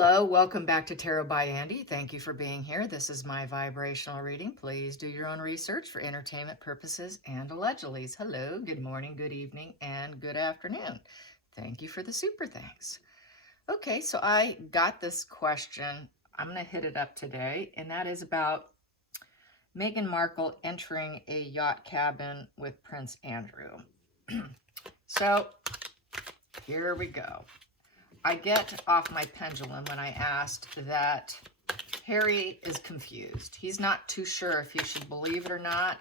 Hello, welcome back to Tarot by Andy. Thank you for being here. This is my vibrational reading. Please do your own research for entertainment purposes and allegedly. Hello, good morning, good evening, and good afternoon. Thank you for the super thanks. Okay, so I got this question. I'm going to hit it up today, and that is about Meghan Markle entering a yacht cabin with Prince Andrew. So here we go. I get off my pendulum when I asked that Harry is confused. He's not too sure if he should believe it or not.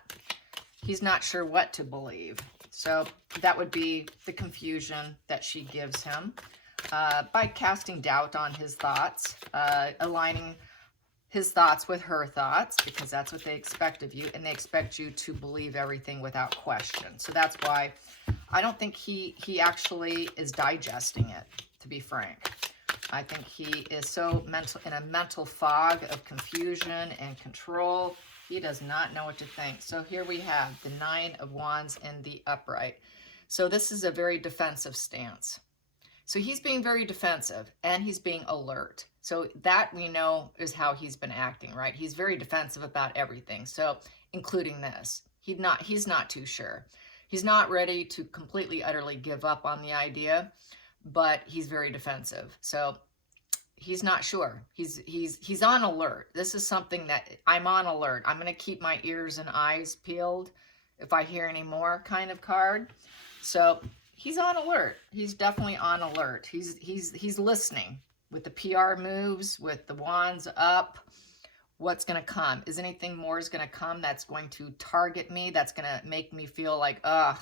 He's not sure what to believe. So that would be the confusion that she gives him by casting doubt on his thoughts, aligning his thoughts with her thoughts, because that's what they expect of you, and they expect you to believe everything without question. So that's why I don't think he actually is digesting it, to be frank. I think he is so in a mental fog of confusion and control. He does not know what to think. So here we have the Nine of Wands in the upright. So this is a very defensive stance. So he's being very defensive and he's being alert. So that we know is how he's been acting, right? He's very defensive about everything. So including this, he's not too sure. He's not ready to completely, utterly give up on the idea, but he's very defensive. So he's not sure. He's on alert. This is something that I'm on alert. I'm going to keep my ears and eyes peeled if I hear any more kind of card. So he's on alert. He's definitely on alert. He's listening with the PR moves, with the wands up. What's going to come? Is anything more is going to come that's going to target me? That's going to make me feel like, ugh,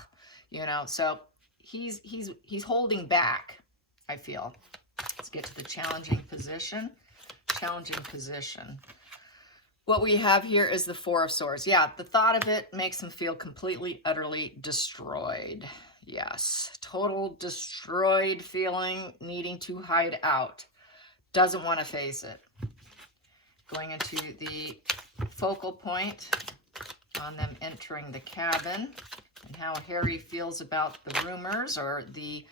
you know? So he's holding back, I feel. Let's get to the challenging position. Challenging position. What we have here is the Four of Swords. Yeah, the thought of it makes him feel completely, utterly destroyed. Yes, total destroyed feeling, needing to hide out. Doesn't want to face it. Going into the focal point on them entering the cabin and how Harry feels about the rumors or the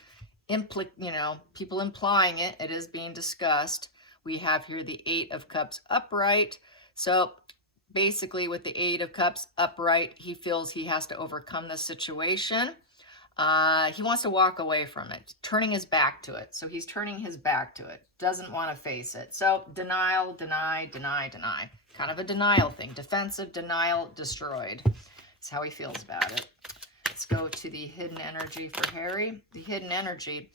people implying it. It is being discussed. We have here the Eight of Cups upright. So basically with the Eight of Cups upright, he feels he has to overcome the situation. He wants to walk away from it, turning his back to it. So he's turning his back to it, doesn't want to face it. So denial, deny, deny, deny. Kind of a denial thing. Defensive, denial, destroyed. That's how he feels about it. Let's go to the hidden energy for Harry. The hidden energy,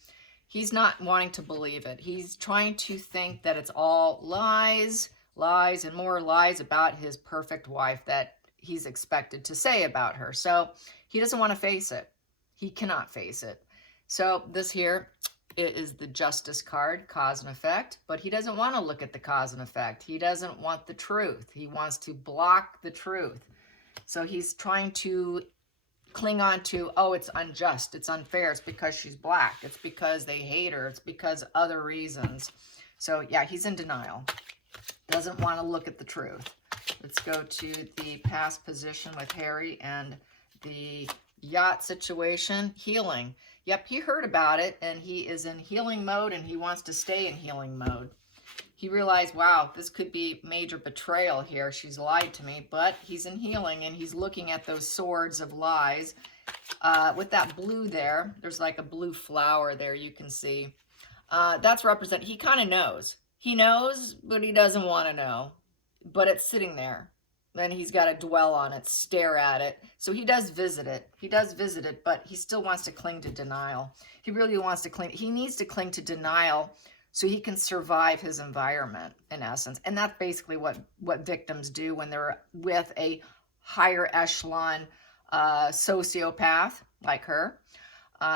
he's not wanting to believe it. He's trying to think that it's all lies, lies, and more lies about his perfect wife that he's expected to say about her. So he doesn't want to face it. He cannot face it. So this here is the Justice card, cause and effect, but he doesn't want to look at the cause and effect. He doesn't want the truth. He wants to block the truth. So he's trying to cling on to, oh, it's unjust, it's unfair, it's because she's black, it's because they hate her, it's because other reasons. So yeah, he's in denial. Doesn't want to look at the truth. Let's go to the past position with Harry and the yacht situation. Healing. Yep, he heard about it and he is in healing mode and he wants to stay in healing mode. He realized, wow, this could be major betrayal here. She's lied to me, but he's in healing and he's looking at those swords of lies. With that blue there, there's like a blue flower there you can see. That's represent, he kind of knows. He knows, but he doesn't want to know. But it's sitting there. Then he's got to dwell on it, stare at it. So he does visit it. He does visit it, but he still wants to cling to denial. He really wants to cling. He needs to cling to denial so he can survive his environment, in essence. And that's basically what victims do when they're with a higher echelon sociopath like her.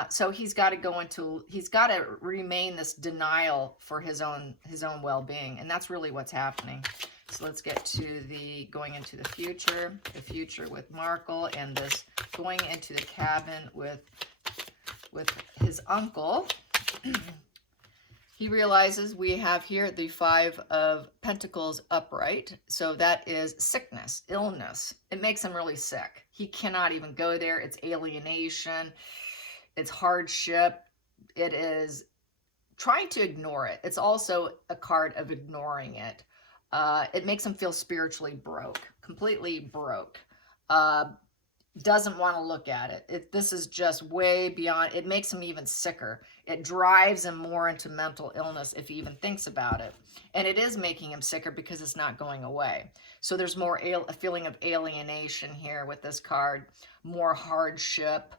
So he's got to remain this denial for his own well-being. And that's really what's happening. So let's get to the going into the future with Markle and this going into the cabin with his uncle. He realizes we have here the Five of Pentacles upright. So that is sickness, illness. It makes him really sick. He cannot even go there. It's alienation. It's hardship. It is trying to ignore it. It's also a card of ignoring it. It makes him feel spiritually broke, completely broke. Doesn't want to look at it. This is just way beyond. It makes him even sicker. It drives him more into mental illness if he even thinks about it. And it is making him sicker because it's not going away. So there's more a feeling of alienation here with this card, more hardship,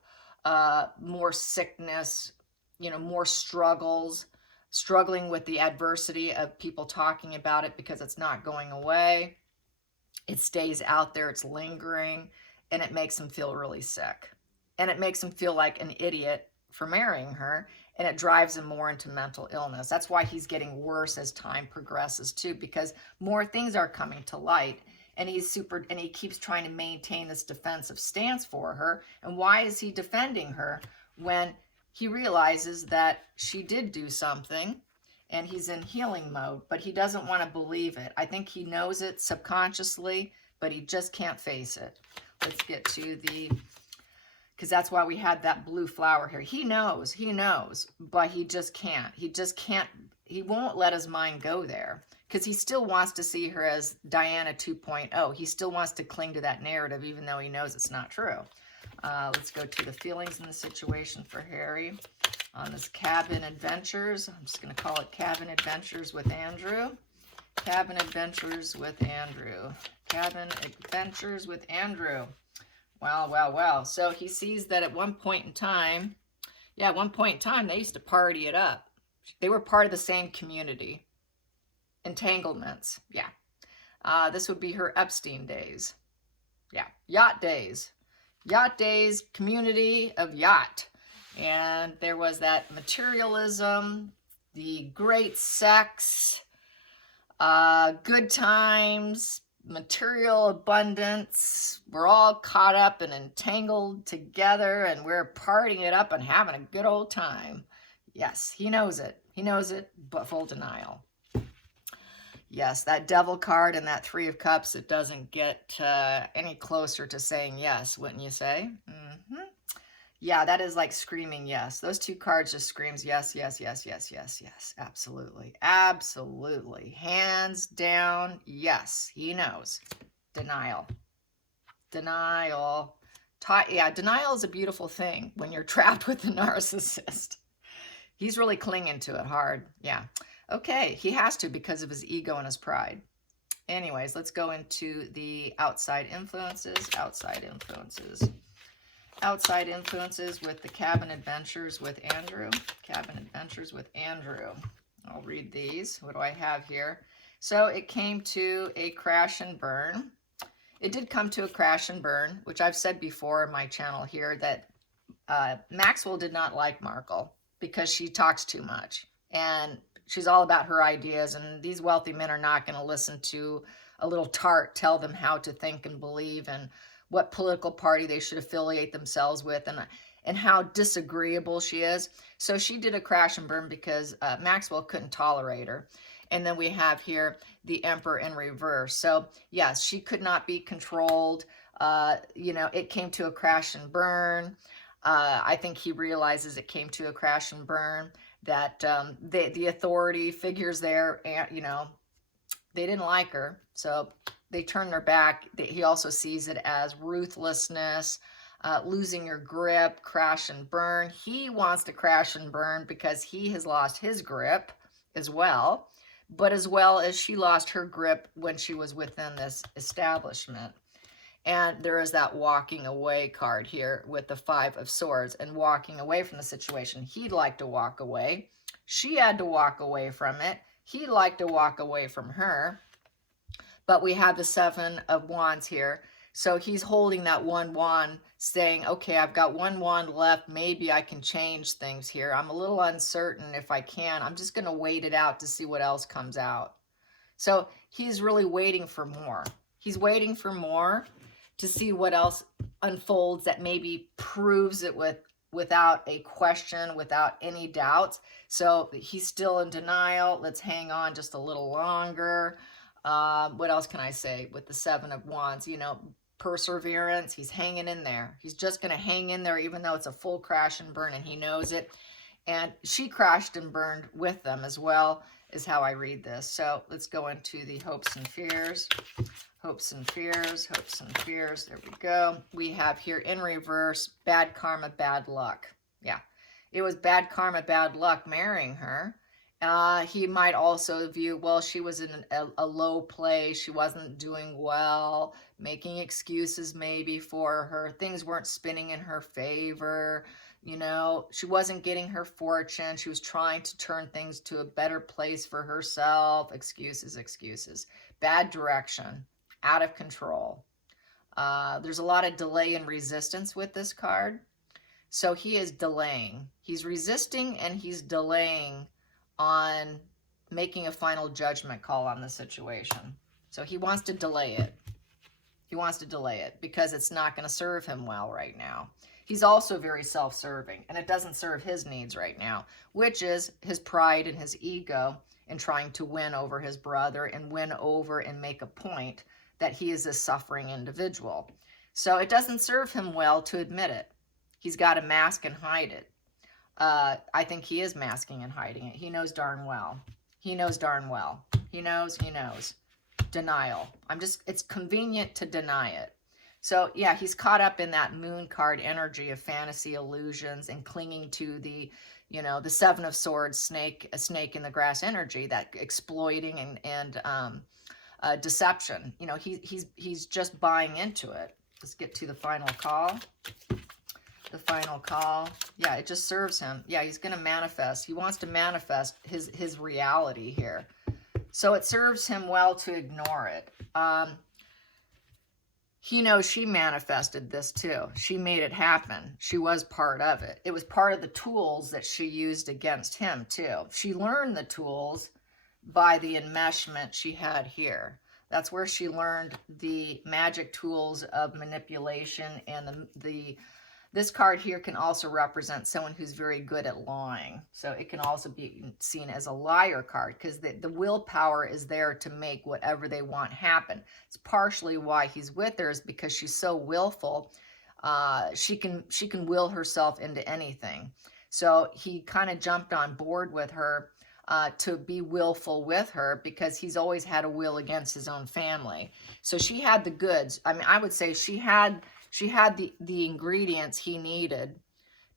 more sickness, you know, more struggles, struggling with the adversity of people talking about it because it's not going away. It stays out there, it's lingering, and it makes him feel really sick. And it makes him feel like an idiot for marrying her, and it drives him more into mental illness. That's why he's getting worse as time progresses too, because more things are coming to light, and he keeps trying to maintain this defensive stance for her. And why is he defending her when he realizes that she did do something and he's in healing mode, but he doesn't want to believe it? I think he knows it subconsciously, but he just can't face it. Let's get to because that's why we had that blue flower here. He knows, but he just can't. He won't let his mind go there because he still wants to see her as Diana 2.0. He still wants to cling to that narrative, even though he knows it's not true. Let's go to the feelings in the situation for Harry on this Cabin Adventures. I'm just going to call it Cabin Adventures with Andrew. Cabin Adventures with Andrew. Cabin Adventures with Andrew. Wow. So he sees that at one point in time, they used to party it up. They were part of the same community. Entanglements. Yeah. This would be her Epstein days. Yeah. Yacht days. Yacht days, community of yacht. And there was that materialism, the great sex, good times, material abundance. We're all caught up and entangled together, and we're partying it up and having a good old time. Yes, he knows it. He knows it, but full denial. Yes, that Devil card and that Three of Cups, it doesn't get any closer to saying yes, wouldn't you say? Mm-hmm. Yeah, that is like screaming yes. Those two cards just screams yes, yes, yes, yes, yes, yes. Absolutely. Absolutely. Hands down, yes. He knows. Denial. Denial. Yeah, denial is a beautiful thing when you're trapped with the narcissist. He's really clinging to it hard. Yeah. Okay, he has to because of his ego and his pride. Anyways, let's go into the outside influences. Outside influences. Outside influences with the Cabin Adventures with Andrew. Cabin Adventures with Andrew. I'll read these. What do I have here? So it came to a crash and burn. It did come to a crash and burn, which I've said before in my channel here that Maxwell did not like Markle because she talks too much. And she's all about her ideas, and these wealthy men are not going to listen to a little tart tell them how to think and believe and what political party they should affiliate themselves with, and how disagreeable she is. So she did a crash and burn because Maxwell couldn't tolerate her. And then we have here the Emperor in reverse. So yes, she could not be controlled. It came to a crash and burn. I think he realizes it came to a crash and burn, that the authority figures there, they didn't like her. So they turned their back. He also sees it as ruthlessness, losing your grip, crash and burn. He wants to crash and burn because he has lost his grip as well, but as well as she lost her grip when she was within this establishment. And there is that walking away card here with the Five of Swords and walking away from the situation. He'd like to walk away. She had to walk away from it. He'd like to walk away from her. But we have the Seven of Wands here. So he's holding that one wand saying, okay, I've got one wand left. Maybe I can change things here. I'm a little uncertain if I can. I'm just going to wait it out to see what else comes out. So he's really waiting for more. He's waiting for more to see what else unfolds that maybe proves it without a question, without any doubts. So he's still in denial. Let's hang on just a little longer. What else can I say with the Seven of Wands? Perseverance. He's hanging in there. He's just going to hang in there even though it's a full crash and burn and he knows it. And she crashed and burned with them as well, is how I read this. So let's go into the hopes and fears. Hopes and fears, hopes and fears. There we go. We have here in reverse, bad karma, bad luck. Yeah, it was bad karma, bad luck marrying her. He might also view, well, she was in a low place. She wasn't doing well, making excuses maybe for her. Things weren't spinning in her favor. You know, she wasn't getting her fortune. She was trying to turn things to a better place for herself. Excuses, excuses. Bad direction, out of control. There's a lot of delay and resistance with this card. So he is delaying. He's resisting and he's delaying on making a final judgment call on the situation. So he wants to delay it. He wants to delay it because it's not going to serve him well right now. He's also very self-serving, and it doesn't serve his needs right now, which is his pride and his ego in trying to win over his brother and win over and make a point that he is a suffering individual. So it doesn't serve him well to admit it. He's got to mask and hide it. I think he is masking and hiding it. He knows darn well. He knows darn well. He knows. Denial. It's convenient to deny it. So yeah, he's caught up in that moon card energy of fantasy illusions and clinging to the, the Seven of Swords, a snake in the grass energy, that exploiting and deception. He's just buying into it. Let's get to the final call. The final call. Yeah, it just serves him. Yeah, he's going to manifest. He wants to manifest his reality here. So it serves him well to ignore it. He knows she manifested this too. She made it happen. She was part of it. It was part of the tools that she used against him too. She learned the tools by the enmeshment she had here. That's where she learned the magic tools of manipulation, and this card here can also represent someone who's very good at lying. So it can also be seen as a liar card because the willpower is there to make whatever they want happen. It's partially why he's with her, is because she's so willful. She can will herself into anything. So he kind of jumped on board with her to be willful with her because he's always had a will against his own family. So she had the goods. I mean, I would say she had the ingredients he needed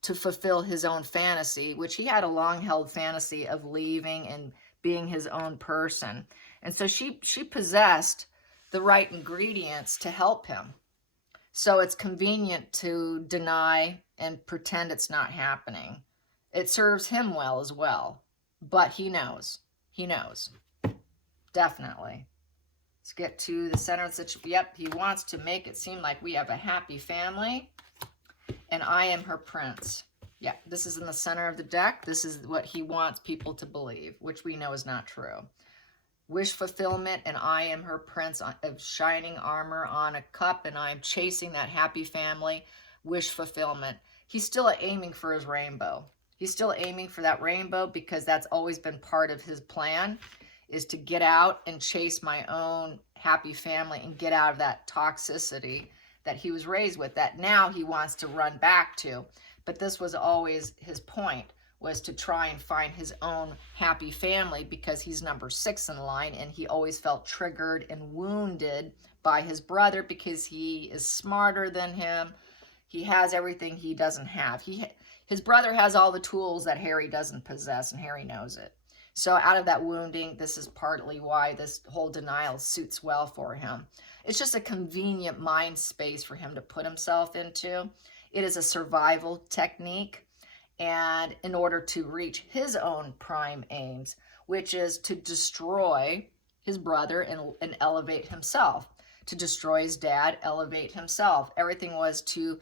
to fulfill his own fantasy, which he had a long-held fantasy of leaving and being his own person. And so she possessed the right ingredients to help him. So it's convenient to deny and pretend it's not happening. It serves him well as well. But he knows. He knows. Definitely. Let's get to the center of the situation. Yep, he wants to make it seem like we have a happy family. And I am her prince. Yeah, this is in the center of the deck. This is what he wants people to believe, which we know is not true. Wish fulfillment, and I am her prince of shining armor on a cup, and I am chasing that happy family. Wish fulfillment. He's still aiming for his rainbow. He's still aiming for that rainbow because that's always been part of his plan, is to get out and chase my own happy family and get out of that toxicity that he was raised with, that now he wants to run back to. But this was always his point, was to try and find his own happy family because he's number 6 in line, and he always felt triggered and wounded by his brother because he is smarter than him. He has everything he doesn't have. His brother has all the tools that Harry doesn't possess, and Harry knows it. So out of that wounding, this is partly why this whole denial suits well for him. It's just a convenient mind space for him to put himself into. It is a survival technique, and in order to reach his own prime aims, which is to destroy his brother and elevate himself. To destroy his dad, elevate himself. Everything was to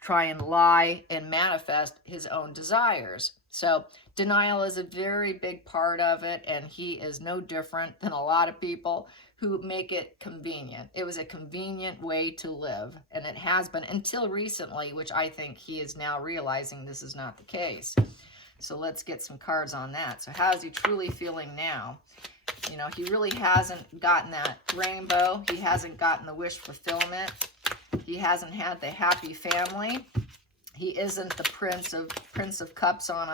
try and lie and manifest his own desires. So denial is a very big part of it, and he is no different than a lot of people who make it convenient. It was a convenient way to live, and it has been until recently, which I think he is now realizing this is not the case. So let's get some cards on that. So how is he truly feeling now? You know, he really hasn't gotten that rainbow. He hasn't gotten the wish fulfillment. He hasn't had the happy family. He isn't the Prince of Cups on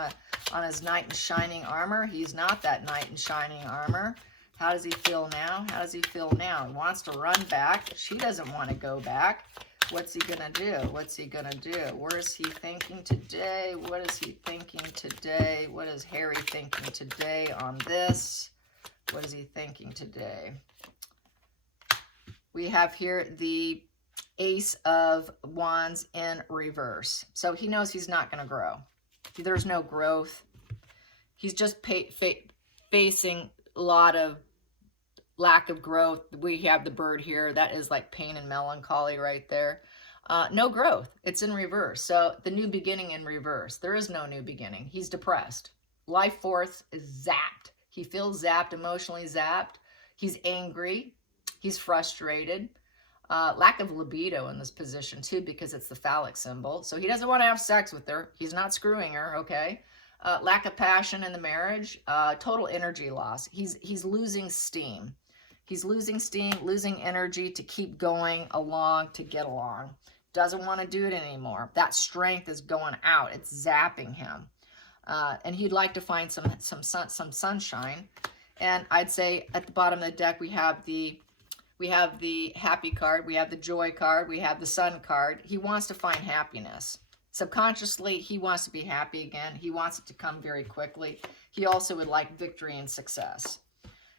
on his knight in shining armor. He's not that knight in shining armor. How does he feel now? How does he feel now? He wants to run back. She doesn't want to go back. What's he gonna do? What's he gonna do? Where is he thinking today? What is he thinking today? What is Harry thinking today on this? What is he thinking today? We have here the Ace of Wands in reverse. So he knows he's not going to grow. There's no growth. He's just facing a lot of lack of growth. We have the bird here. That is like pain and melancholy right there. No growth. It's in reverse. So the new beginning in reverse. There is no new beginning. He's depressed. Life force is zapped. He feels zapped, emotionally zapped. He's angry. He's frustrated. Lack of libido in this position too, because it's the phallic symbol. So he doesn't want to have sex with her. He's not screwing her, okay? Lack of passion in the marriage. Total energy loss. He's losing steam. He's losing steam, losing energy to keep going along, to get along. Doesn't want to do it anymore. That strength is going out. It's zapping him. And he'd like to find some sunshine. And I'd say at the bottom of the deck, we have the happy card, we have the joy card, we have the sun card. He wants to find happiness. Subconsciously, he wants to be happy again. He wants it to come very quickly. He also would like victory and success.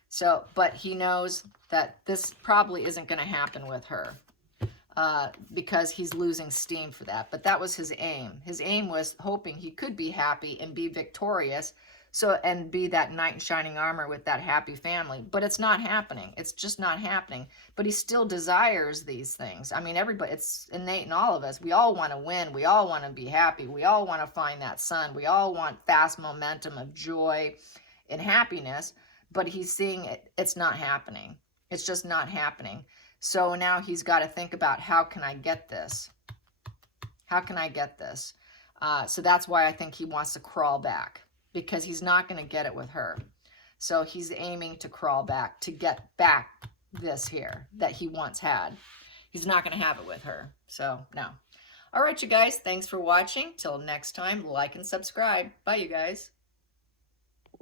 So, but he knows that this probably isn't going to happen with her because he's losing steam for that. But that was his aim. His aim was hoping he could be happy and be victorious. So, and be that knight in shining armor with that happy family. But it's not happening. It's just not happening. But he still desires these things. I mean, everybody, it's innate in all of us. We all want to win. We all want to be happy. We all want to find that sun. We all want fast momentum of joy and happiness. But he's seeing it's not happening. It's just not happening. So now he's got to think about, how can I get this? How can I get this? So that's why I think he wants to crawl back, because he's not going to get it with her. So he's aiming to crawl back, to get back this here that he once had. He's not going to have it with her. So, no. All right, you guys. Thanks for watching. Till next time, like and subscribe. Bye, you guys.